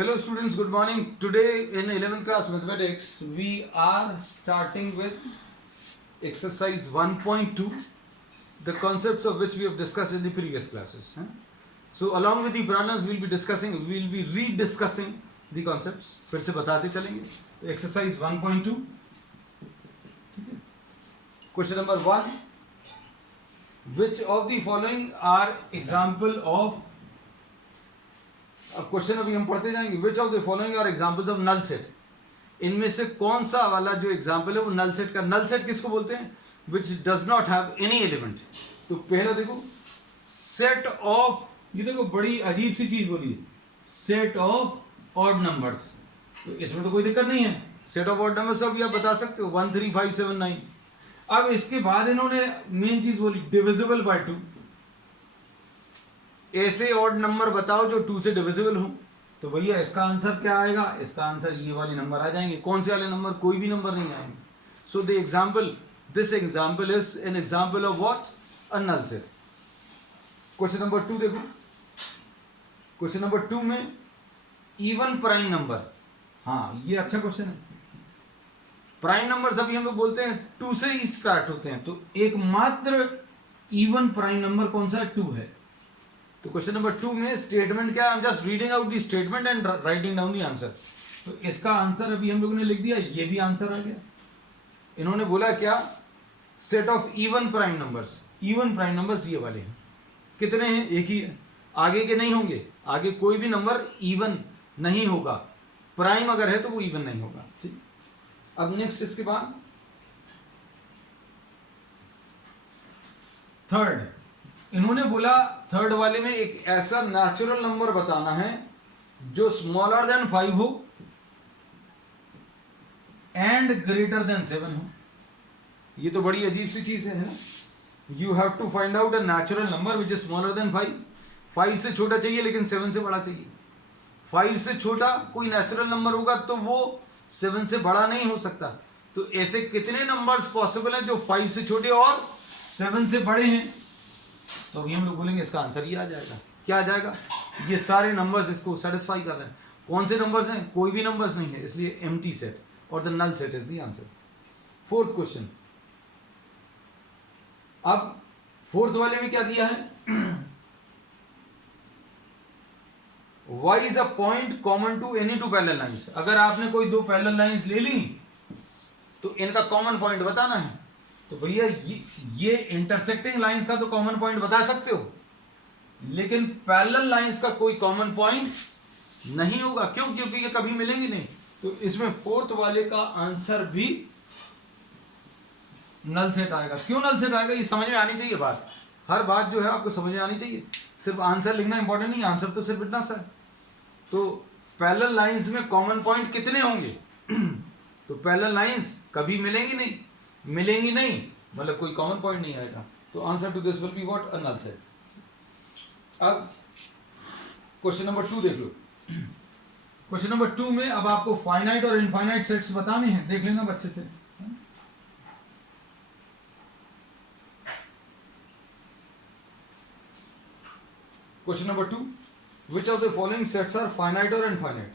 Hello students, good morning. Today in 11th class mathematics we are starting with exercise 1.2, the concepts of which we have discussed in the previous classes. So along with the problems we will be rediscussing the concepts. फिर से बताते चलेंगे. Exercise 1.2. Question number 1. Which of the following are example of, अब question अभी हम पढ़ते जाएंगे. Which of the following are examples of null set. इनमें से कौन सा वाला जो एग्जांपल है वो नल सेट का. नल सेट किसको बोलते हैं? Which does not have any element. तो पहला देखो, सेट ऑफ, ये देखो बड़ी अजीब सी चीज बोली, सेट ऑफ ऑड नंबर्स. तो इसमें तो कोई दिक्कत नहीं है. सेट ऑफ ऑड नंबर्स अभी आप बता सकते हो 1 3 5 7 9. अब इसके बाद इन्होंने मेन चीज बोली डिविजिबल बाय 2. ऐसे ऑड नंबर बताओ जो 2 से डिविजिबल हो. तो भैया इसका आंसर क्या आएगा? इसका आंसर ये वाले नंबर आ जाएंगे. कौन से वाले नंबर? कोई भी नंबर नहीं आएंगे. So the example, this example is an example of what? A null set. Question number 2 देखो. क्वेश्चन नंबर 2 में इवन प्राइम नंबर. हाँ, ये अच्छा क्वेश्चन है. प्राइम नंबर अभी हम लोग बोलते हैं 2 से ही स्टार्ट होते हैं. तो एकमात्र इवन प्राइम नंबर कौन सा है? 2 है. तो क्वेश्चन नंबर 2 में स्टेटमेंट क्या है? I am just reading out the statement and writing down the answer. तो इसका आंसर अभी हम लोगों ने लिख दिया. ये भी आंसर आ गया. इन्होंने बोला क्या? Set of even prime numbers. Even prime numbers ये वाले हैं. कितने हैं? एक ही है. आगे के नहीं होंगे. आगे कोई भी नंबर इवन नहीं होगा. प्राइम अगर है तो वो इवन नहीं होगा. ठीक. अब नेक्स्ट इसके बाद थर्ड. इन्होंने बोला थर्ड वाले में एक ऐसा नेचुरल नंबर बताना है जो स्मॉलर देन 5 हो एंड ग्रेटर देन 7 हो. ये तो बड़ी अजीब सी चीज है. You have to find out a natural number which is smaller than 5. 5 से छोटा चाहिए लेकिन 7 से बड़ा चाहिए. 5 से छोटा कोई नेचुरल नंबर होगा तो वो 7 से बड़ा नहीं हो सकता. तो ऐसे कितने नंबर्स पॉसिबल हैं जो 5 से छोटे और 7 से बड़े हैं? तो अभी हम लोग बोलेंगे इसका आंसर ये आ जाएगा. क्या आ जाएगा? ये सारे नंबर्स इसको सेटिस्फाई कर रहे हैं. कौन से नंबर्स हैं? कोई भी नंबर्स नहीं है, इसलिए एम्प्टी सेट और the null set is the answer. Fourth question. अब फोर्थ वाले में क्या दिया है? y is a point common to any two parallel lines. अगर आपने कोई दो पैरेलल लाइंस ले ली तो इनका कॉमन पॉइंट बताना है. तो भैया ये इंटरसेक्टिंग लाइंस का तो कॉमन पॉइंट बता सकते हो, लेकिन पैरेलल लाइंस का कोई कॉमन पॉइंट नहीं होगा. क्यों? क्योंकि ये कभी मिलेंगे नहीं. तो इसमें फोर्थ वाले का आंसर भी नल सेट आएगा. क्यों नल सेट आएगा? ये समझ में आनी चाहिए बात. हर बात जो है आपको समझ में आनी चाहिए. सिर्फ आंसर लिखना इंपॉर्टेंट नहीं. आंसर तो सिर्फ इतना सा है. तो पैरेलल लाइंस में कॉमन पॉइंट कितने होंगे? तो पैरेलल लाइंस कभी मिलेंगी नहीं. मिलेंगी नहीं मतलब कोई कॉमन पॉइंट नहीं आएगा. तो answer to this will be what? A null set. अब क्वेश्चन नंबर 2 देख लो. क्वेश्चन नंबर 2 में अब आपको फाइनाइट और इनफाइनाइट सेट्स बताने हैं. देख लेना बच्चे से. Question number 2. Which of the following sets are finite और इनफाइनाइट?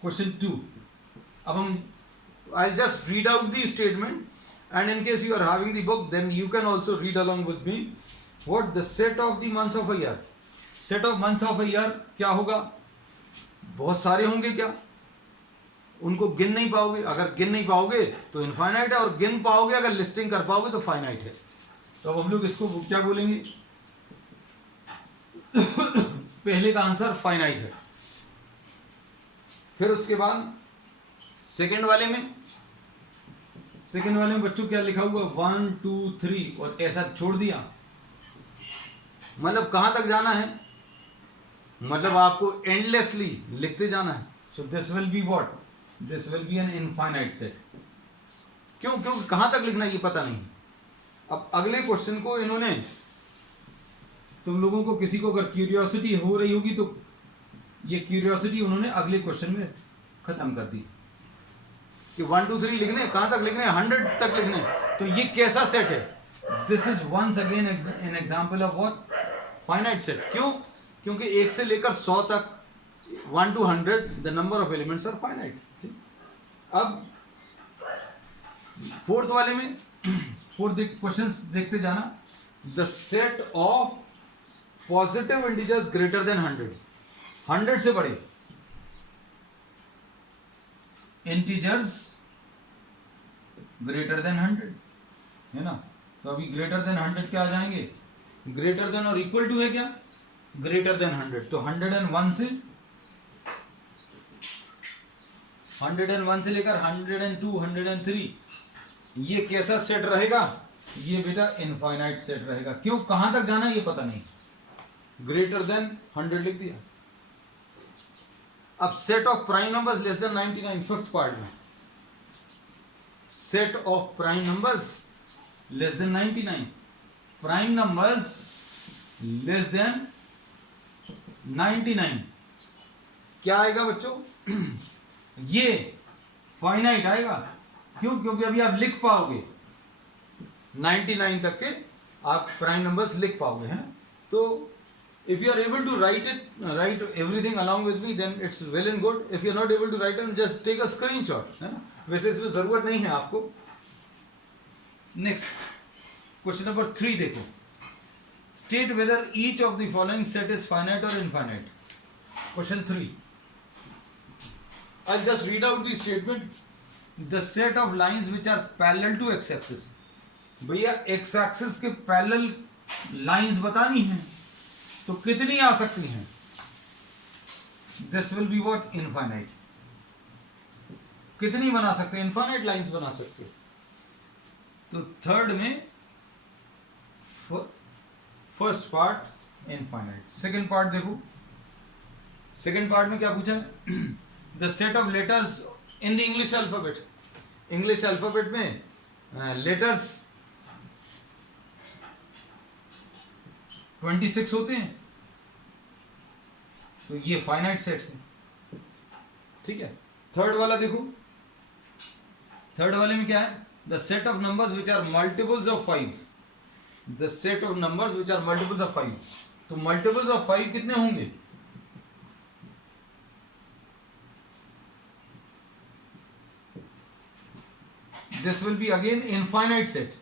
क्वेश्चन 2. अब हम I'll just read out the statement, and in case you are having the book, then you can also read along with me. What the set of the months of a year? Set of months of a year क्या होगा? बहुत सारे होंगे क्या? उनको गिन नहीं पाओगे. अगर गिन नहीं पाओगे तो इनफाइनाइट है, और गिन पाओगे अगर लिस्टिंग कर पाओगे तो फाइनाइट है. तो अब हम लोग इसको क्या बोलेंगे? पहले का आंसर फाइनाइट है. फिर उसके बाद सेकेंड वाले में बच्चों क्या लिखा हुआ? 1 2 3 और ऐसा छोड़ दिया. मतलब कहां तक जाना है? मतलब आपको एंडलेसली लिखते जाना है. So this will be what? This will B an infinite set. क्यों? क्योंकि कहां तक लिखना ये पता नहीं. अब अगले क्वेश्चन को इन्होंने, तुम लोगों को किसी को अगर क्यूरियोसिटी हो रही होगी तो ये क्यूरियोसिटी उन्होंने अगले क्वेश्चन में खत्म कर दी कि 1 2 3 लिखने. कहां तक लिखने? 100 तक लिखने. तो ये कैसा सेट है? This is once again an example of what? Finite set. क्यों? क्योंकि 1 से लेकर 100 तक 1 to 100 the number of elements are finite. अब फोर्थ वाले में फोर्थ क्वेश्चंस देखते जाना. The set of positive integers greater than 100, 100 से बड़े इंटीजर्स ग्रेटर देन 100 है ना. तो अभी ग्रेटर देन 100 क्या आ जाएंगे, ग्रेटर देन और इक्वल टू है क्या, ग्रेटर देन 100. तो 101 से 101 से लेकर 102 103 ये कैसा सेट रहेगा, ये बेटा इनफाइनाइट सेट रहेगा. क्यों, कहां तक जाना है ये पता नहीं, ग्रेटर देन 100 लिख दिया. अब set of prime numbers less than 99 fifth part में, set of prime numbers less than 99, prime numbers less than 99 क्या आएगा बच्चों, ये फाइनाइट आएगा. क्यों, क्योंकि अभी आप लिख पाओगे 99 तक के आप प्राइम नंबर्स लिख पाओगे, है ना. तो if you are able to write everything along with me, then it's well and good. If you are not able to write them, just take a screenshot, है ना. वैसे इसमें जरूरत नहीं है आपको. नेक्स्ट क्वेश्चन नंबर 3 देखो. State whether each of the following set is finite और infinite. Question 3. I'll just read out the statement. The set of lines which are parallel to x axis. भैया x axis के parallel lines बतानी है, तो कितनी आ सकती हैं, this will be what, infinite. कितनी बना सकते हैं, इनफाइनाइट लाइंस बना सकते हैं. तो थर्ड में first part infinite. Second part देखो, सेकंड पार्ट में क्या पूछा है, the set of letters in the English alphabet. English alphabet में लेटर्स 26 होते हैं, तो ये फाइनाइट सेट है. ठीक है. थर्ड वाला देखो, थर्ड वाले में क्या है, the set of numbers which are multiples of 5. The set of numbers which are multiples of 5. तो मल्टीपल्स ऑफ 5 कितने होंगे, this will be again infinite set.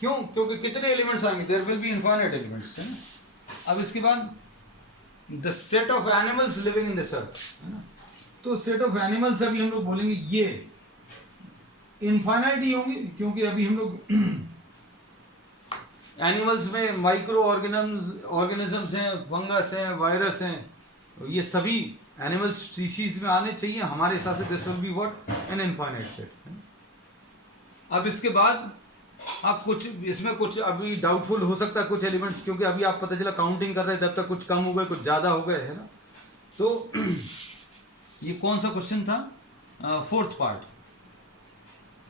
क्यों, क्योंकि कितने एलिमेंट्स आएंगे, there will be infinite elements, है ना. अब इसके बाद the set of animals living in this earth, है ना. तो सेट ऑफ एनिमल्स अभी हम लोग बोलेंगे ये इनफाइनाइट ही होंगे, क्योंकि अभी हम लोग एनिमल्स में माइक्रो ऑर्गेनिजम्स हैं, फंगस हैं, वायरस हैं, ये सभी एनिमल स्पीशीज में आने चाहिए. हमारे हिसाब से this will be what, an infinite set. अब इसके बाद आप कुछ इसमें कुछ अभी डाउटफुल हो सकता है कुछ एलिमेंट्स, क्योंकि अभी आप पता चला काउंटिंग कर रहे हैं, तब तक कुछ कम हो गए कुछ ज़्यादा हो गए, है ना. तो ये कौन सा क्वेश्चन था, फोर्थ पार्ट.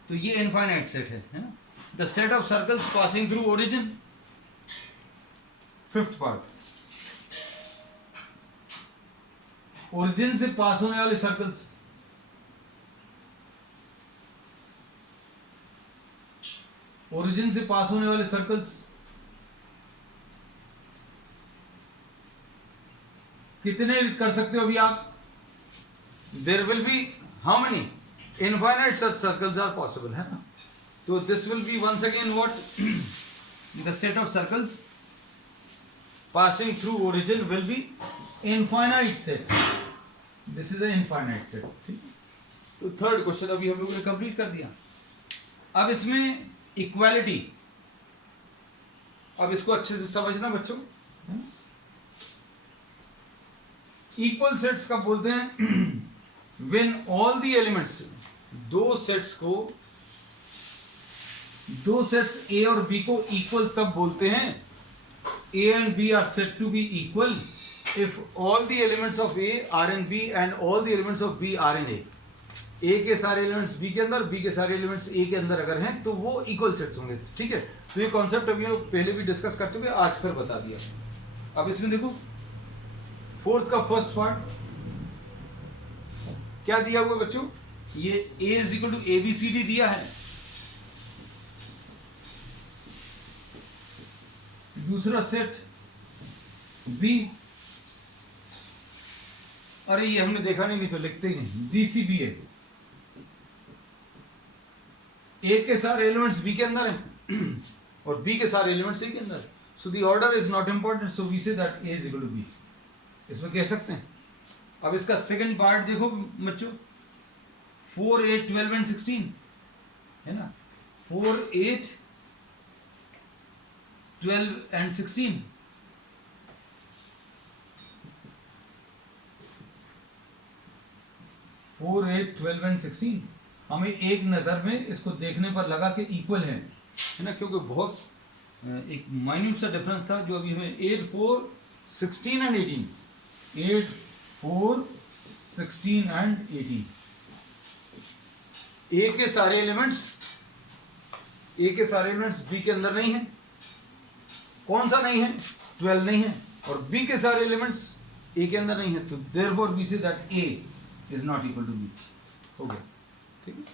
तो ये इनफाइनाइट सेट है ना. The set of circles passing through origin, fifth part. Origin से पास होने वाले सर्कल्स, ओरिजिन से पास होने वाले सर्कल्स कितने कर सकते हो अभी आप, there will be how many infinite such circles are possible, है ना. तो this will be once again what, the set of circles passing through origin will be infinite set. This is a infinite set. ठीक है. तो third question अभी हम लोगों ने कंप्लीट कर दिया. अब इसमें इक्वालिटी, अब इसको अच्छे से समझना बच्चों. इक्वल सेट्स का बोलते हैं व्हेन ऑल द एलिमेंट्स, दो सेट्स ए और बी को इक्वल तब बोलते हैं, A and B are set to be equal if all the elements of A are in B and all the elements of B are in A. A के सारे elements B के अंदर, B के सारे elements A के अंदर अगर हैं तो वो इक्वल सेट्स होंगे. ठीक है. तो ये कॉन्सेप्ट अभी हम लोग पहले भी डिस्कस कर चुके हैं, आज फिर बता दिया. अब इसमें देखो फोर्थ का फर्स्ट पार्ट क्या दिया हुआ बच्चों, ये A is equal to A B C D दिया है. दूसरा सेट बी अरे ये हमने देखा नहीं तो लिखते ही नहीं, DCBA, ए के सारे एलिमेंट्स बी के अंदर हैं और बी के सारे एलिमेंट्स ए के अंदर है। So the order is not important, so we say that A is equal to B, इसमें कह सकते हैं। अब इसका सेकंड पार्ट देखो बच्चों, 4, 8, 12 एंड 16 है ना, 4, 8, 12 एंड 16, फोर, 8, 12 एंड 16 हमें एक नज़र में इसको देखने पर लगा कि इक्वल है ना, क्योंकि बहुत एक माइन्यूट सा डिफरेंस था जो अभी हमें 8, 4, 16 एंड 18, 8, 4, 16 एंड 18, ए के सारे एलिमेंट्स बी के अंदर नहीं है। कौन सा नहीं है? 12 नहीं है, और बी के सारे एलिमेंट्स ए के अंदर नहीं है, तो therefore we say that A is not equal to B. हो गया, ठीक है।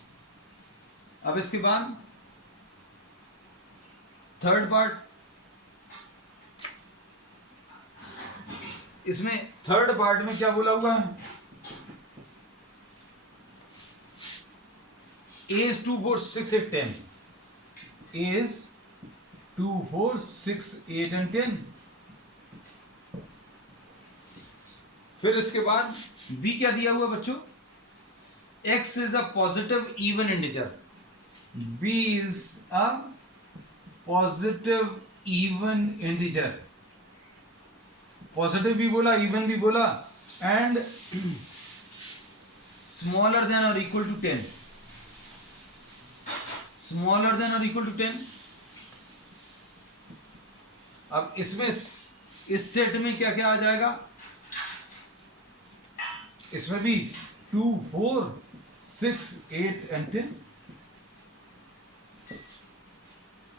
अब इसके बाद थर्ड पार्ट, इसमें थर्ड पार्ट में क्या बोला हुआ है? A is 2, 4, 6, 8, 10. A is 2, 4, 6, 8 and 10. फिर इसके बाद B क्या दिया हुआ बच्चों? X is a positive even integer. B is a positive even integer. Positive भी बोला, इवन भी बोला, एंड स्मॉलर देन और इक्वल टू 10, स्मॉलर देन और इक्वल टू 10। अब इसमें इस सेट में क्या क्या आ जाएगा? इसमें भी 2, 4, 6, 8 एंड 10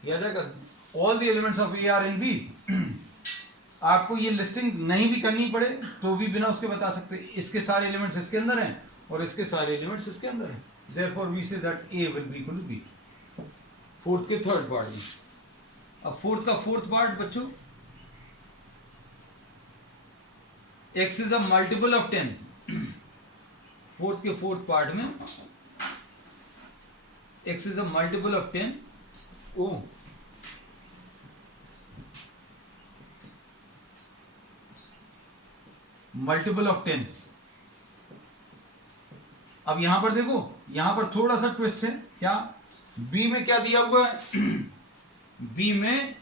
आ जाएगा। All the elements of A are in B. आपको ये लिस्टिंग नहीं भी करनी पड़े तो भी बिना उसके बता सकते, इसके सारे एलिमेंट्स इसके अंदर हैं और इसके सारे एलिमेंट्स इसके अंदर हैं, therefore we say that A will be equal to B. Fourth के थर्ड पार्ट में, अब फोर्थ का फोर्थ पार्ट बच्चों, x is a multiple of 10। Fourth के फोर्थ पार्ट में x is a multiple of 10। Oh multiple of 10। अब यहां पर देखो, यहां पर थोड़ा सा ट्विस्ट है। क्या? बी में क्या दिया हुआ है? बी में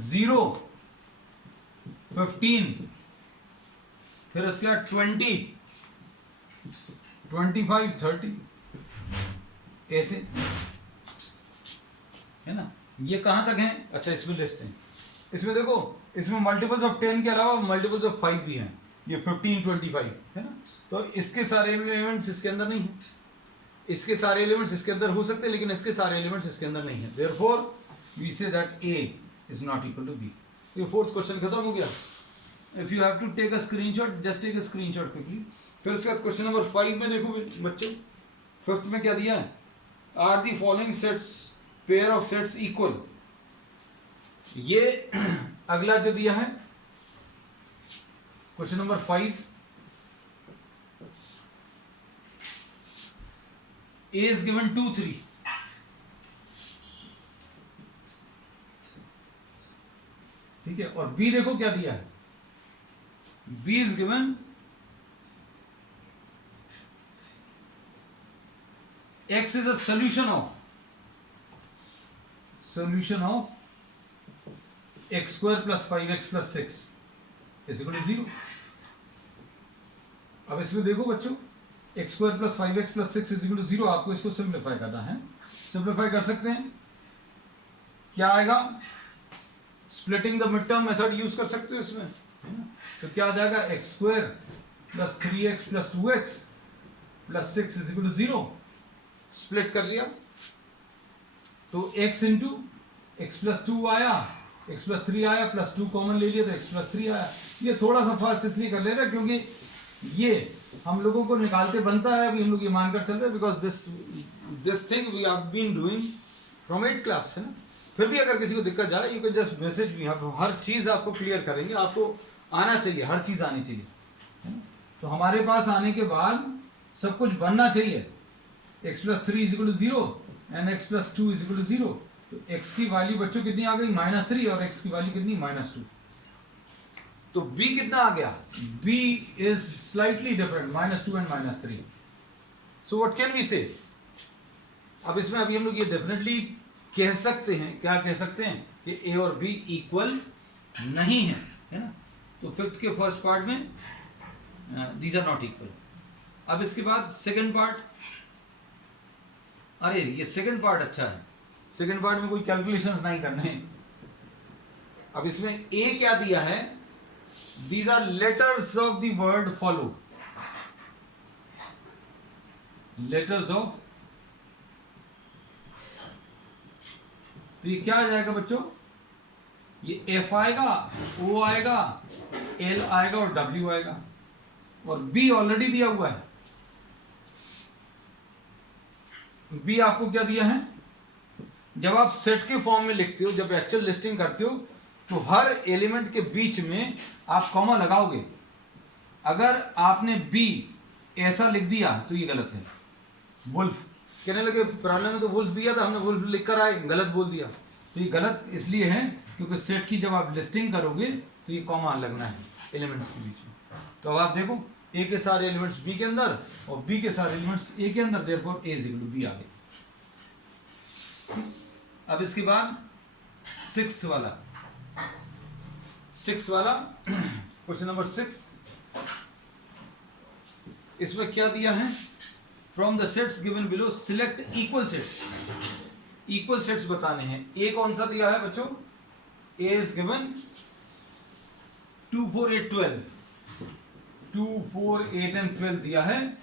0, 15, फिर उसके बाद 20, 25, 30, ऐसे है ना। ये कहां तक है? अच्छा, इसमें लिस्ट है। इसमें देखो, इसमें मल्टीपल्स ऑफ 10 के अलावा मल्टीपल्स ऑफ 5 भी हैं। ये 15, 25 है ना। तो इसके सारे एलिमेंट्स इसके अंदर नहीं है, इसके सारे एलिमेंट्स इसके अंदर हो सकते हैं, लेकिन इसके सारे एलिमेंट्स इसके अंदर नहीं है। Therefore we say that A is not equal to B. ये फोर्थ क्वेश्चन खत्म हो गया। If you have to take a screenshot, just take a screenshot quickly. फिर उसके बाद क्वेश्चन नंबर 5 में देखो बच्चों, फिफ्थ में क्या दिया है? Are the following sets pair of sets equal. ये अगला जो दिया है question number 5, A is given 2, 3, ठीक है, और B देखो क्या दिया है? B is given X is a solution of x square plus 5x plus 6 is equal to 0। अब इसमें देखो बच्चों, x square plus 5x plus 6 is equal to 0। आपको इसको सिंप्लीफाई करना है। सिंप्लीफाई कर सकते हैं, क्या आएगा? Splitting the mid term method use कर सकते हो इसमें, है ना। तो क्या आ जाएगा? x square plus 3x plus 2x plus 6 is equal to 0। Split कर लिया तो x इंटू एक्स प्लस 2 आया, x प्लस 3 आया, प्लस 2 कॉमन ले लिया तो x प्लस 3 आया। ये थोड़ा सा फास्ट इसलिए कर ले रहा है क्योंकि ये हम लोगों को निकालते बनता है, अभी हम लोग ये मानकर चल रहे हैं, because this thing we have been doing from 8th class, है ना। फिर भी अगर किसी को दिक्कत जा रहा है, you can just message me. हर चीज़ आपको क्लियर करेंगे, आपको आना चाहिए, हर चीज़ आनी चाहिए, है ना? तो हमारे पास आने के बाद सब कुछ बनना चाहिए। x + 3 = 0 and x + 2 = 0। तो x की वैल्यू बच्चों कितनी आ गई -3 और x की वैल्यू कितनी -2। तो b कितना आ गया, b is slightly different -2 and -3। So what can we say, अब इसमें अभी हम लोग ये डेफिनेटली कह सकते हैं, क्या कह सकते हैं कि a और b इक्वल नहीं है ना। तो फिफ्थ के फर्स्ट पार्ट में दीज आर नॉट इक्वल। अब इसके बाद सेकंड पार्ट, अरे ये सेकंड पार्ट अच्छा है, सेकंड पार्ट में कोई कैलकुलेशंस नहीं करने हैं। अब इसमें a क्या दिया है, these are letters of the word follow, letters of, तो ये क्या आ जाएगा बच्चों, ये F आएगा, O आएगा, L आएगा और W आएगा, और B ऑलरेडी दिया हुआ है। B आपको क्या दिया है, जब आप सेट के फॉर्म में लिखते हो, जब एक्चुअल लिस्टिंग करते हो, तो हर एलिमेंट के बीच में आप कॉमा लगाओगे। अगर आपने B ऐसा लिख दिया तो ये गलत है। वुल्फ कहने लगे प्रॉब्लम में तो वुल्फ दिया था, हमने वुल्फ लिख कर आए, गलत बोल दिया। तो ये गलत इसलिए है क्योंकि सेट की जब आप लिस्टिंग करोगे तो ये कॉमा लगना है एलिमेंट्स के बीच में। तो अब आप देखो ए के सारे एलिमेंट्स बी के अंदर और बी के सारे एलिमेंट्स ए के अंदर, therefore A equal to B आ गए। अब इसके बाद सिक्स वाला क्वेश्चन नंबर 6, इसमें क्या दिया है, from the sets given below select equal sets. Equal sets बताने हैं। ए कौन सा दिया है बच्चों, ए इज गिवन 2 4 8 12, 2 4 8 एंड 12 दिया है,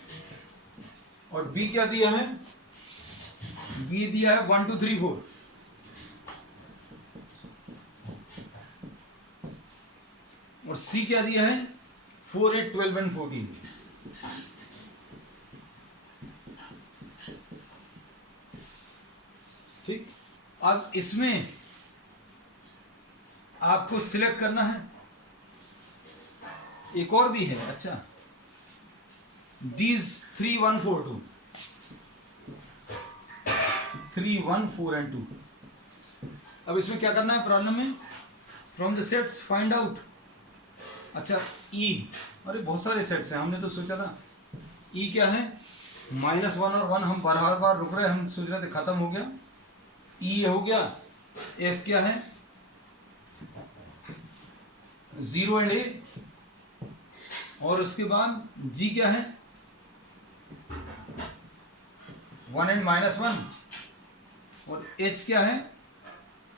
और बी क्या दिया है, बी दिया है 1 2 3 4, और सी क्या दिया है 4 8 12 एंड 14। ठीक, अब इसमें आपको सिलेक्ट करना है। एक और भी है, अच्छा, डीज 3 1 4 2, 3 1 4 एंड 2। अब इसमें क्या करना है प्रॉब्लम में, from the sets find out, अच्छा ई, अरे बहुत सारे सेट्स हैं, हमने तो सोचा था ई क्या है, -1 और 1, हम बार रुक रहे, हम सोच रहे थे खत्म हो गया, ई हो गया, एफ क्या है 0 एंड ए, और उसके बाद जी क्या है 1 एंड -1, और एच क्या है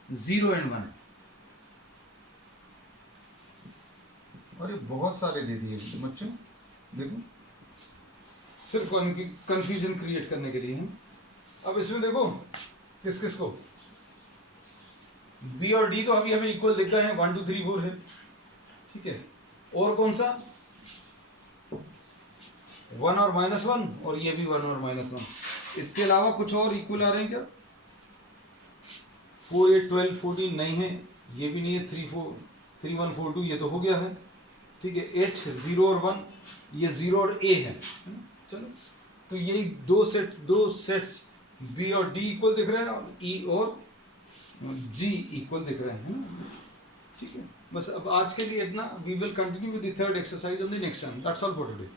0 एंड 1। अरे बहुत सारे दे दिए बच्चों, देखो सिर्फ कंफ्यूजन क्रिएट करने के लिए हैं। अब इसमें देखो किस किस को, बी और डी तो अभी हमें इक्वल दिख गए हैं, 1 2 3 4 है, ठीक है, और कौन सा 1 और -1, और ये भी 1 और -1। इसके अलावा कुछ और इक्वल आ रहे हैं क्या, 4 8 12 14 नहीं है, ये भी नहीं है, 3 1 4 2 ये तो हो गया है, ठीक है, H 0 और 1, ये 0 और A है ना? चलो, तो यही दो सेट्स B और D इक्वल दिख रहे हैं, और E और G इक्वल दिख रहे हैं, ठीक है। बस अब आज के लिए इतना, we will continue with the third exercise on the next time, that's all for today.